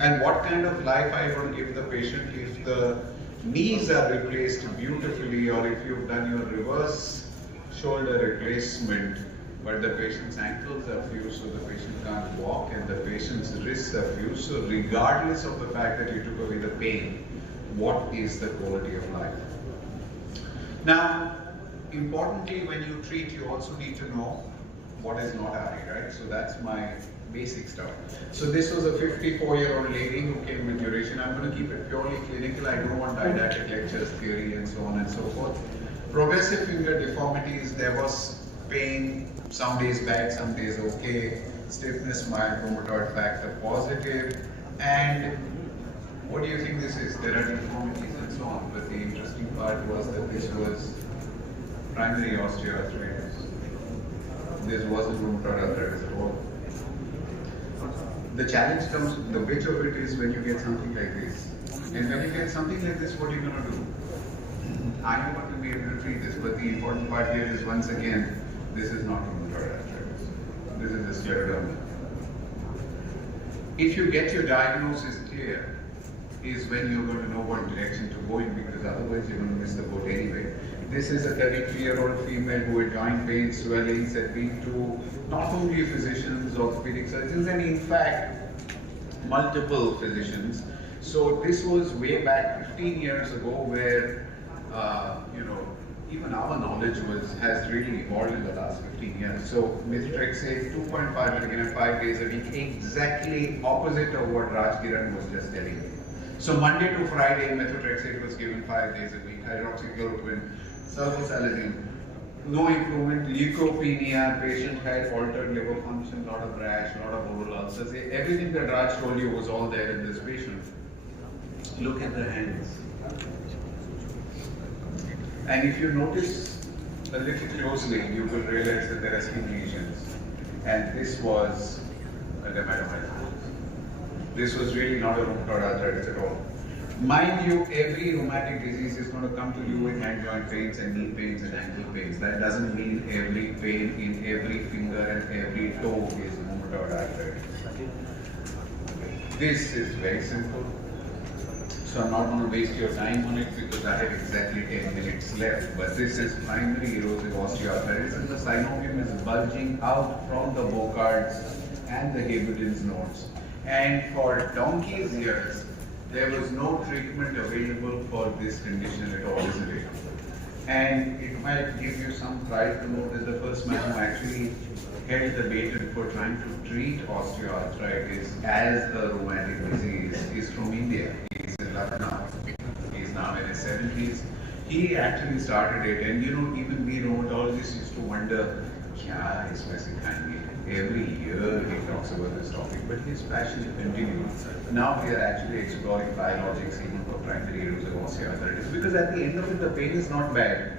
And what kind of life are you going to give the patient if the knees are replaced beautifully, or if you've done your reverse shoulder replacement, but the patient's ankles are fused, so the patient can't walk, and the patient's wrists are fused. So regardless of the fact that you took away the pain, what is the quality of life? Now, importantly, when you treat, you also need to know what is not RA, right? So that's my basic stuff. So this was a 54-year-old lady who came with duration. I'm going to keep it purely clinical. I don't want didactic lectures, theory, and so on and so forth. Progressive finger deformities, there was pain, some days bad, some days okay, stiffness mild, rheumatoid factor positive, and what do you think this is? There are deformities and so on, but the interesting part was that this was primary osteoarthritis. This wasn't rheumatoid arthritis at all. The challenge comes, the bit of it is when you get something like this. And when you get something like this, what are you going to do? I'm not going to be able to treat this, but the important part here is, once again, this is not rheumatoid arthritis. This is a scleroderma. If you get your diagnosis clear, is when you're going to know what direction to go in, because otherwise you're going to miss the boat anyway. This is a 33-year-old female who had joint pain, swellings, had been to not only physicians, orthopedic surgeons, and in fact, multiple physicians. So this was way back 15 years ago, where, even our knowledge has really evolved in the last 15 years. So methotrexate 2.5 milligram 5 days a week, exactly opposite of what Raj Kiran was just telling you. So Monday to Friday, methotrexate was given 5 days a week, hydroxychloroquine, sulfasalazine, no improvement, leukopenia, patient had altered liver function, lot of rash, lot of oral ulcers. Everything that Raj told you was all there in this patient. Look at the hands. And if you notice a little closely, you will realize that there are skin lesions. And this was a dermatomyositis. This was really not a rheumatoid arthritis at all. Mind you, every rheumatic disease is going to come to you with hand joint pains and knee pains and ankle pains. That doesn't mean every pain in every finger and every toe is rheumatoid arthritis. This is very simple. So I'm not going to waste your time on it because I have exactly 10 minutes left. But this is primary erosive osteoarthritis, and the synovium is bulging out from the Burkhardt and the Haberden's nodes. And for donkey's years, there was no treatment available for this condition at all, isn't it? And it might give you some pride to know that the first man who actually held the baton for trying to treat osteoarthritis as a rheumatic disease is from India. He's in Lucknow. He's now in his 70s. He actually started it, and even we rheumatologists used to wonder, kya isme sikhayenge? Every year he talks about this topic, but his passion continues. Now we are actually exploring biologics even for primary erosive osteoarthritis, because at the end of it, the pain is not bad.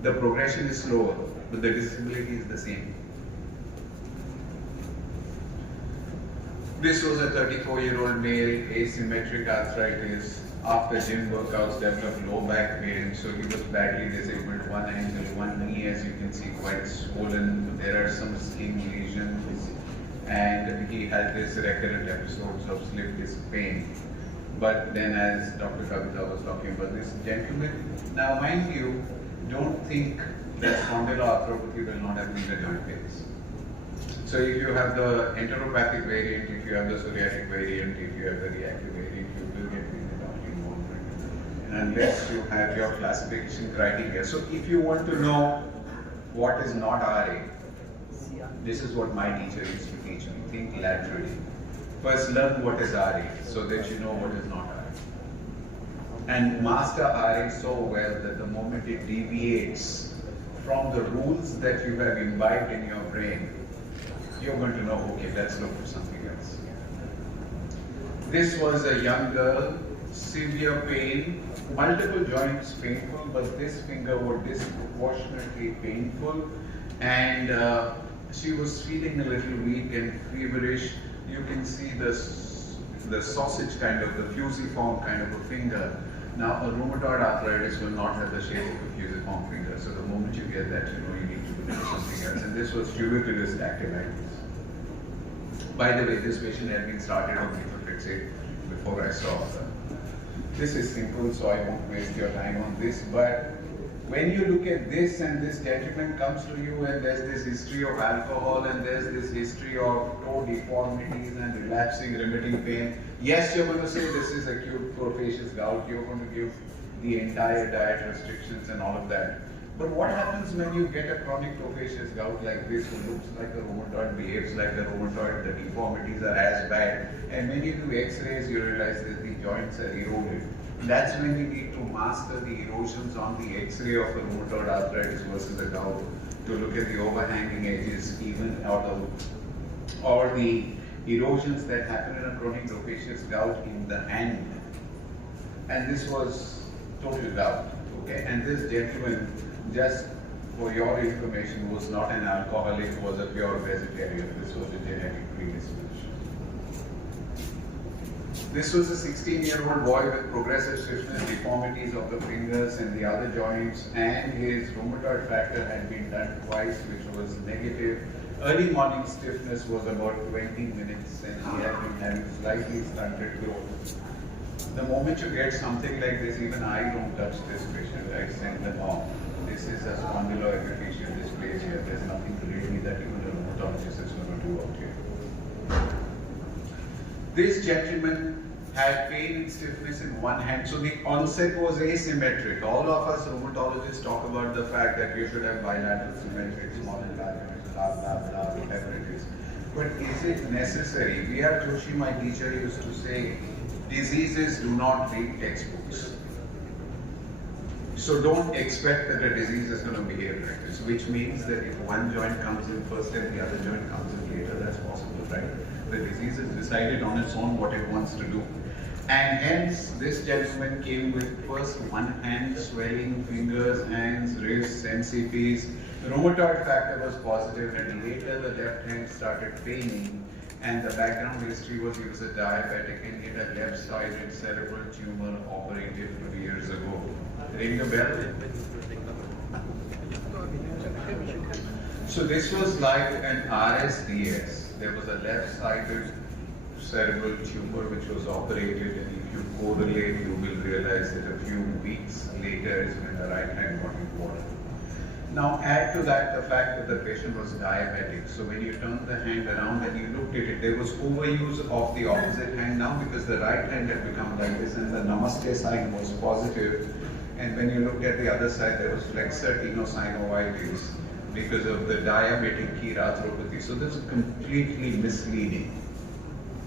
The progression is slower, but the disability is the same. This was a 34-year-old male, asymmetric arthritis. After gym workouts, developed low back pain, so he was badly disabled. One ankle, one knee, as you can see, quite swollen. There are some skin lesions, and he had this recurrent episodes of slip disc pain. But then, as Dr. Kavita was talking about this gentleman, now mind you, don't think that spondyloarthropathy will not have major joint pains. So if you have the enteropathic variant, if you have the psoriatic variant, if you have the reactive variant, you will get unless you have your classification criteria. So if you want to know what is not RA, this is what my teacher used to teach me. Think laterally. First learn what is RA so that you know what is not RA. And master RA so well that the moment it deviates from the rules that you have imbibed in your brain, you're going to know, okay, let's look for something else. This was a young girl, severe pain, multiple joints painful, but this finger was disproportionately painful, and she was feeling a little weak and feverish. You can see the sausage kind of, the fusiform kind of a finger. Now, a rheumatoid arthritis will not have the shape of a fusiform finger, so the moment you get that, you know you need to do something else. And this was tuberculous dactylitis. By the way, this patient had been started on methotrexate before I saw her. This is simple, so I won't waste your time on this, but when you look at this and this gentleman comes to you and there's this history of alcohol and there's this history of toe deformities and relapsing remitting pain, yes, you're going to say this is acute profacious gout, you're going to give the entire diet restrictions and all of that. But what happens when you get a chronic profacious gout like this, who looks like a rheumatoid, behaves like a rheumatoid, the deformities are as bad, and when you do x-rays you realize that the joints are eroded. That's when we need to master the erosions on the x-ray of a rheumatoid arthritis versus a gout, to look at the overhanging edges, even out of, or the erosions that happen in a chronic profacious gout in the hand. And this was total gout, okay? And this gentleman, just for your information, was not an alcoholic, was a pure vegetarian. This was a genetic predisposition. This was a 16-year-old boy with progressive stiffness, deformities of the fingers and the other joints, and his rheumatoid factor had been done twice, which was negative. Early morning stiffness was about 20 minutes, and he had been having slightly stunted growth. The moment you get something like this, even I don't touch this patient, I send them off. This is a spondyloepiphyseal dysplasia. There's nothing really that even a rheumatologist is going to do out here. This gentleman had pain and stiffness in one hand, so the onset was asymmetric. All of us rheumatologists talk about the fact that you should have bilateral symmetric, small and large, blah, blah, blah, whatever it is. But is it necessary? V.R. Joshi, my teacher, used to say, diseases do not read textbooks. So don't expect that a disease is going to behave like this, which means that if one joint comes in first and the other joint comes in later, that's possible, right? The disease has decided on its own what it wants to do. And hence, this gentleman came with first one hand swelling, fingers, hands, wrists, NCPs. The rheumatoid factor was positive, and later the left hand started paining. And the background history was he was a diabetic and he had a left-sided cerebral tumor operated 2 years ago. Ring the bell? So this was like an RSDS. There was a left-sided cerebral tumor which was operated, and if you correlate, you will realize that a few weeks later is when the right hand got involved. Now add to that the fact that the patient was diabetic. So when you turned the hand around and you looked at it, there was overuse of the opposite hand now because the right hand had become like this and the namaste sign was positive. And when you looked at the other side, there was flexor tenosynovitis because of the diabetic arthropathy. So this is completely misleading.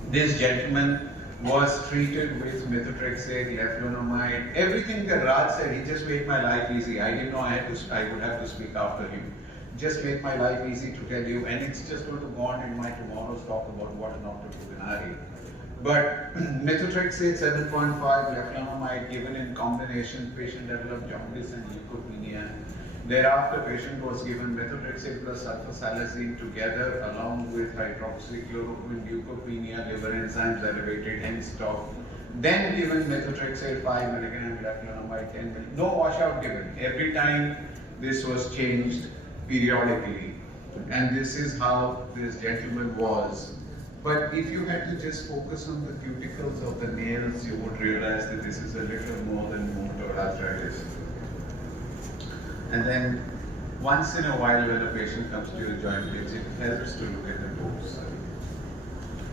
This gentleman was treated with methotrexate, leflunomide, everything that Raj said. He just made my life easy. I didn't know I would have to speak after him. Just make my life easy to tell you, and it's just going to go on in my tomorrow's talk about what not to do in RA. But methotrexate 7.5, leflunomide given in combination, patient developed jaundice and leukopenia. Thereafter, patient was given methotrexate plus sulfasalazine together along with hydroxychloroquine, leukopenia, liver enzymes elevated, hence stopped. Then given methotrexate 5 mg, leflunomide 10 mg. No washout given. Every time this was changed periodically. And this is how this gentleman was. But if you had to just focus on the cuticles of the nails, you would realize that this is a little more than rheumatoid arthritis. And then once in a while when a patient comes to your joint pains, it helps to look at the bones.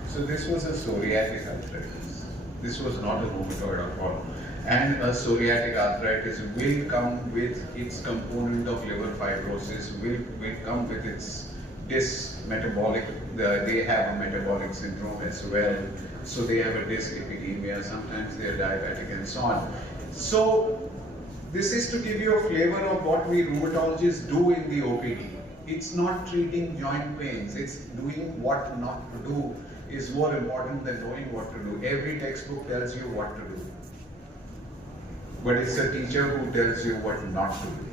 So this was a psoriatic arthritis. This was not a rheumatoid at all. And a psoriatic arthritis will come with its component of liver fibrosis, will come with its dysmetabolic, they have a metabolic syndrome as well. So they have a dyslipidemia, sometimes they are diabetic and so on. So this is to give you a flavor of what we rheumatologists do in the OPD. It's not treating joint pains, it's doing what not to do is more important than knowing what to do. Every textbook tells you what to do. But it's a teacher who tells you what not to do.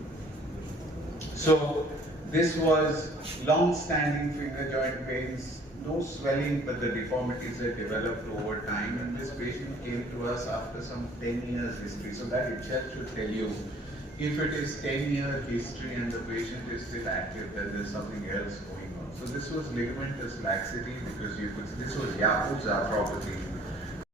So this was long-standing finger joint pains, no swelling, but the deformities had developed over time. And this patient came to us after some 10 years history. So that itself should tell you If it is 10-year history and the patient is still active, then there's something else going on. So this was ligamentous laxity because you could, this was Yaput's arthropathy.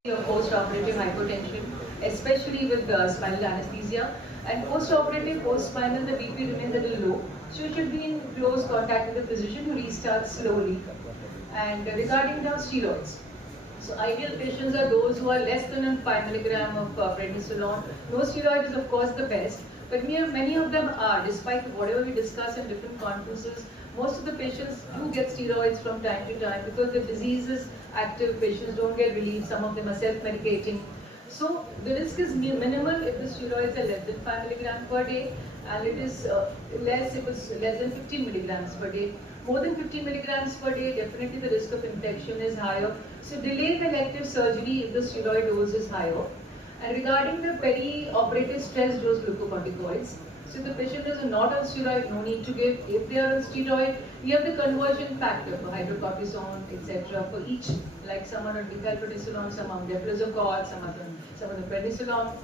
Of post-operative hypotension, especially with spinal anesthesia, and post-operative, post-spinal, the BP remains a little low, so you should be in close contact with the physician to restart slowly. And regarding the steroids, so ideal patients are those who are less than 5 milligram of prednisolone. No steroid is of course the best, but many of them are, despite whatever we discuss in different conferences. Most of the patients do get steroids from time to time because the disease is active, patients don't get relief, some of them are self-medicating. So the risk is minimal if the steroids are less than 5 milligrams per day, and it is less if it's less than 15 milligrams per day. More than 15 milligrams per day, definitely the risk of infection is higher. So delay the elective surgery if the steroid dose is higher. And regarding the peri-operative stress dose glucocorticoids, so if the patient is not on steroid, no need to give. If they are on steroid, we have the conversion factor for hydrocortisone, etc. for each, like some are on methylprednisolone, some on difluzacort, some on the prednisolone.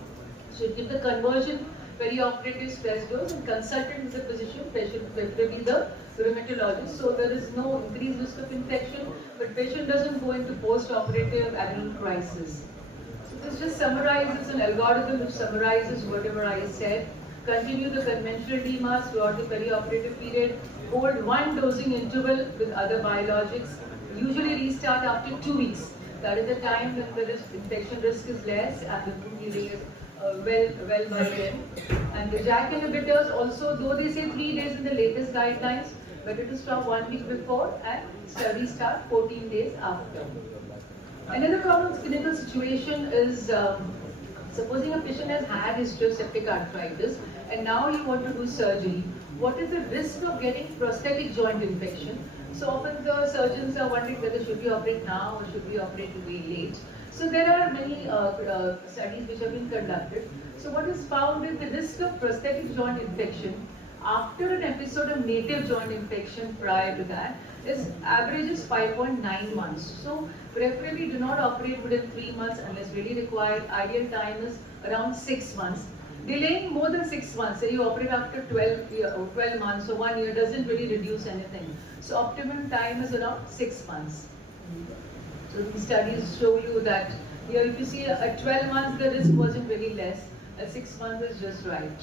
So give the conversion peri-operative stress dose and consult with the physician, preferably the rheumatologist. So there is no increased risk of infection, but patient doesn't go into post-operative adrenal crisis. So this just summarizes an algorithm which summarizes whatever I said. Continue the conventional DMARDs throughout the perioperative period. Hold one dosing interval with other biologics. Usually restart after 2 weeks. That is the time when the infection risk is less and the wound healing is well by then. And the JAK inhibitors also, though they say 3 days in the latest guidelines, better to stop 1 week before and study start 14 days after. Another common clinical situation is supposing a patient has had history of septic arthritis and now you want to do surgery. What is the risk of getting prosthetic joint infection? So often the surgeons are wondering whether should we operate now or should we operate way late. So there are many studies which have been conducted. So what is found is the risk of prosthetic joint infection after an episode of native joint infection prior to that is average is 5.9 months. So preferably do not operate within 3 months unless really required. Ideal time is around 6 months. Delaying more than 6 months, say you operate after 12 months or 1 year doesn't really reduce anything. So optimum time is around 6 months. So these studies show you that here if you see at 12 months the risk wasn't very less, at 6 months is just right.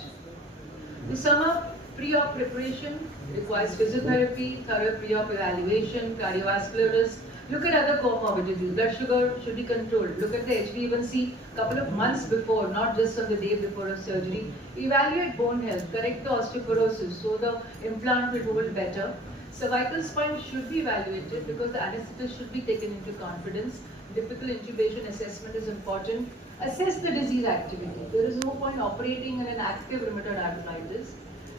To sum up, pre-op preparation requires physiotherapy, thorough pre-op evaluation, cardiovascular risk. Look at other comorbidities. Blood sugar should be controlled. Look at the HbA1c couple of months before, not just on the day before a surgery. Evaluate bone health, correct the osteoporosis so the implant will hold better. Cervical spine should be evaluated because the anesthetist should be taken into confidence. Difficult intubation assessment is important. Assess the disease activity. There is no point operating in an active rheumatoid arthritis.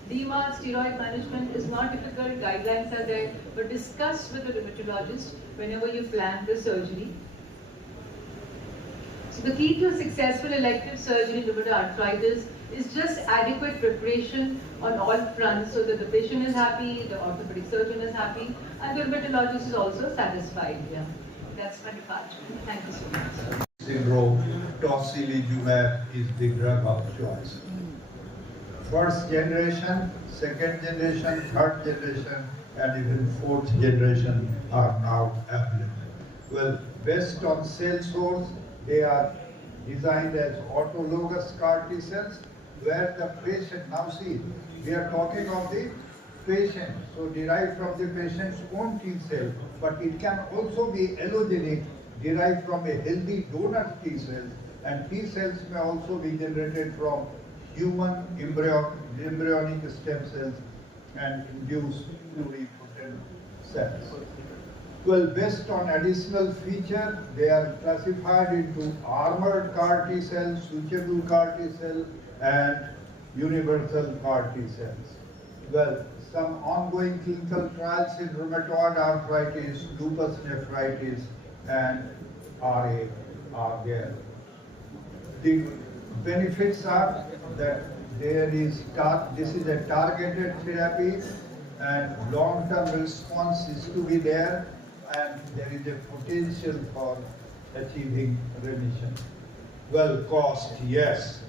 DMARD steroid management is not difficult, guidelines are there, but discuss with the rheumatologist whenever you plan the surgery. So the key to successful elective surgery in rheumatoid arthritis is just adequate preparation on all fronts so that the patient is happy, the orthopedic surgeon is happy, and the rheumatologist is also satisfied. Yeah, that's my department. Thank you so much. Syndrome, tocilizumab is the drug of choice. First generation, second generation, third generation, and even fourth generation are now available. Well, based on cell source, they are designed as autologous CAR T cells, where the patient, now see, we are talking of the patient, so derived from the patient's own T cell, but it can also be allogenic, derived from a healthy donor T cells, and T cells may also be generated from human embryonic stem cells and induced pluripotent cells. Well, based on additional feature, they are classified into armored CAR T cells, switchable CAR T cell, and universal CAR T cells. Well, some ongoing clinical trials in rheumatoid arthritis, lupus nephritis, and RA are there. The benefits are that this is a targeted therapy and long-term response is to be there, and there is a potential for achieving remission. Well, cost, yes.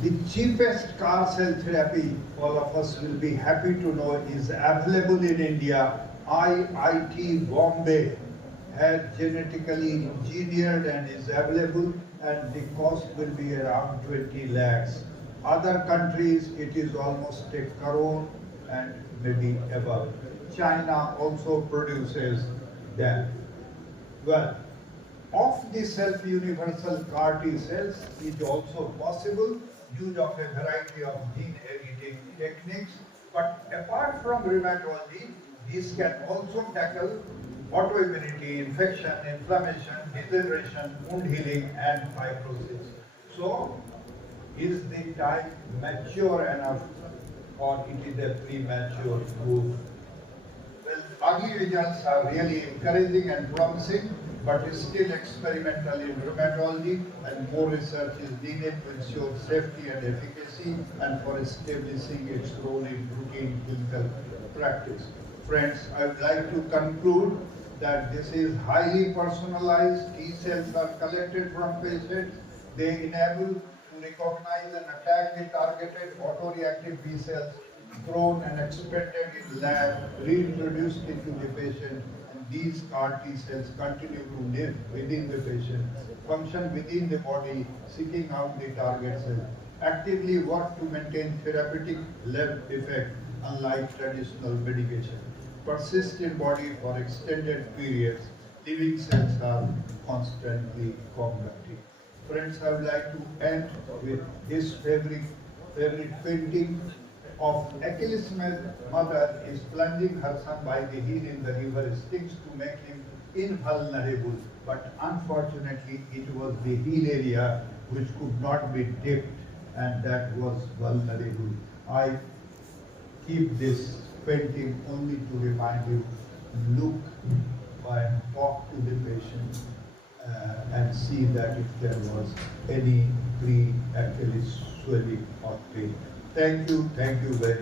The cheapest CAR cell therapy, all of us will be happy to know, is available in India. IIT Bombay has genetically engineered and is available, and the cost will be around 20 lakhs. Other countries, it is almost a crore and maybe above. China also produces them. Well, of the self-universal CAR T cells is also possible use of a variety of gene editing techniques. But apart from rheumatology, these can also tackle autoimmunity, infection, inflammation, degeneration, wound healing, and fibrosis. So, is the time mature enough, or it is a premature move? Well, early results are really encouraging and promising, but is still experimental in rheumatology, and more research is needed to ensure safety and efficacy and for establishing its role in routine clinical practice. Friends, I would like to conclude that this is highly personalized. T cells are collected from patients. They enable to recognize and attack the targeted autoreactive B cells, grown and expanded in lab, reintroduced into the patient. These CAR T cells continue to live within the patient, function within the body, seeking out the target cell, actively work to maintain therapeutic lab effect, unlike traditional medication, persist in body for extended periods. Living cells are constantly cognitive. Friends, I would like to end with his favorite painting of Achilles' mother is plunging her son by the heel in the river Styx to make him invulnerable, but unfortunately it was the heel area which could not be dipped, and that was vulnerable. I keep this painting only to remind you, look and talk to the patient and see that if there was any pre-Achilles swelling or pain. Thank you very much.